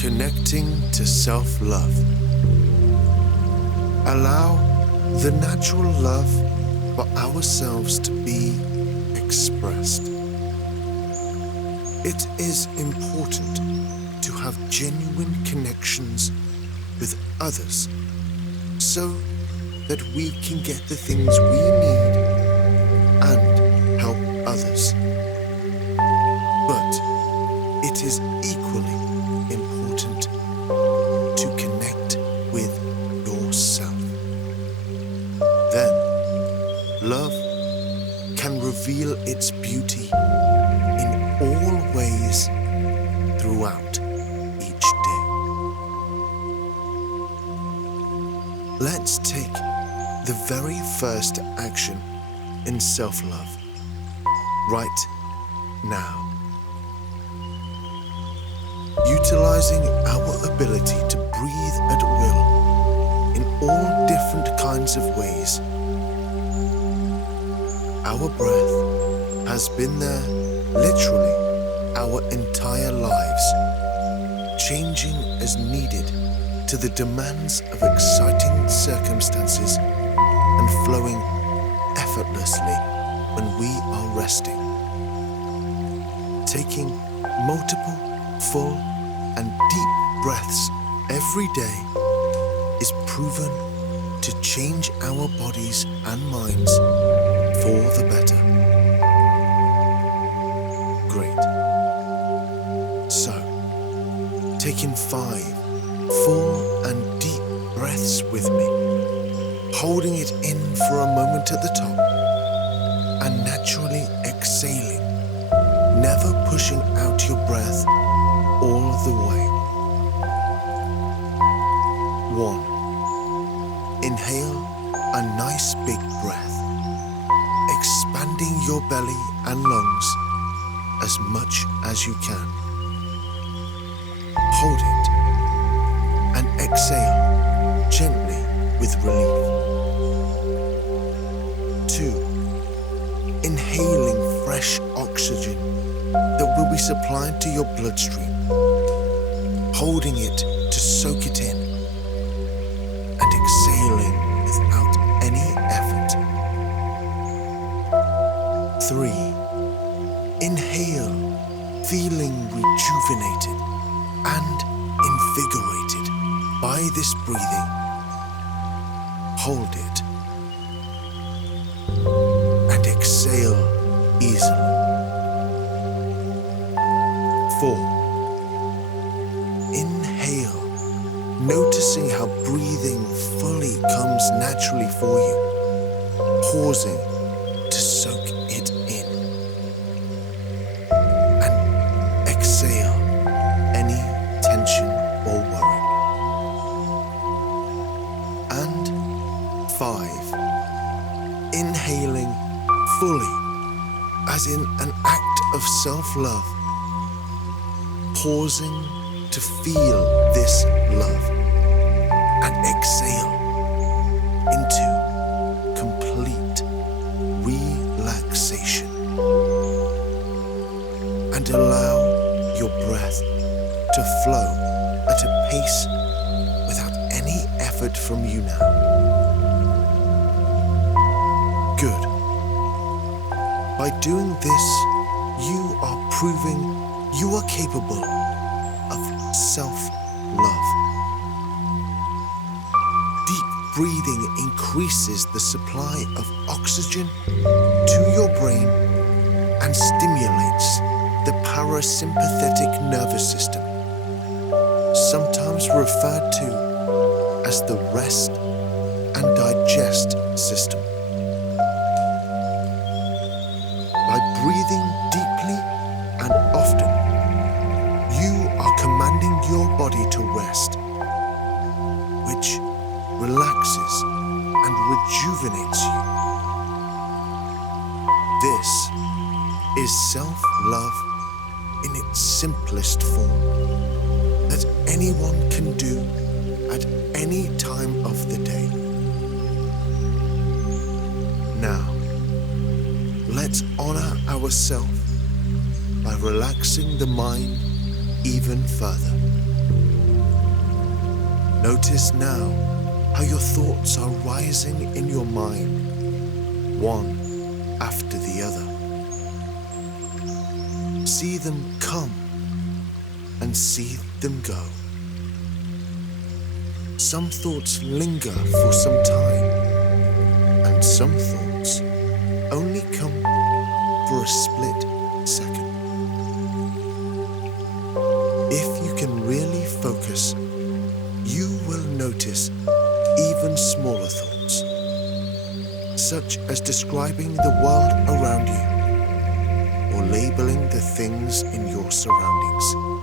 Connecting to self-love. Allow the natural love for ourselves to be expressed. It is important to have genuine connections with others so that we can get the things we need and help others. But it is equally important to connect with yourself. Then, love can reveal its beauty in all ways throughout each day. Let's take the very first action in self-love right now. Utilizing our ability to breathe at will in all different kinds of ways. Our breath has been there literally our entire lives, changing as needed to the demands of exciting circumstances and flowing effortlessly when we are resting. Taking multiple, full, and deep breaths every day is proven to change our bodies and minds for the better. Great. So, taking 5 full and deep breaths with me, holding it in for a moment at the top, and naturally exhaling, never pushing out your breath all the way. 1. Inhale a nice big breath, expanding your belly and lungs as much as you can. Hold it and exhale gently with relief. 2. Inhaling fresh oxygen that will be supplied to your bloodstream, holding it to soak it in, and exhaling without any effort. 3. Inhale, feeling rejuvenated and invigorated by this breathing. Hold it and exhale easily. 4. Inhale, noticing how breathing fully comes naturally for you, pausing to soak it in, and exhale any tension or worry. And 5. Inhaling fully, as in an act of self-love, pausing to feel this love, and exhale into complete relaxation. And allow your breath to flow at a pace without any effort from you now. Good. By doing this, you are proving you are capable of self-love. Deep breathing increases the supply of oxygen to your brain and stimulates the parasympathetic nervous system, sometimes referred to as the rest and digest system. By breathing deeply and often, you are commanding your body to rest, which relaxes and rejuvenates you. This is self-love in its simplest form that anyone can do at any time of the day. Now, let's honor ourselves by relaxing the mind even further. Notice now how your thoughts are rising in your mind, one after the other. See them come and see them go. Some thoughts linger for some time, and some thoughts only come for a split second. If you can really focus, you will notice even smaller thoughts, such as describing the world around you or labeling the things in your surroundings.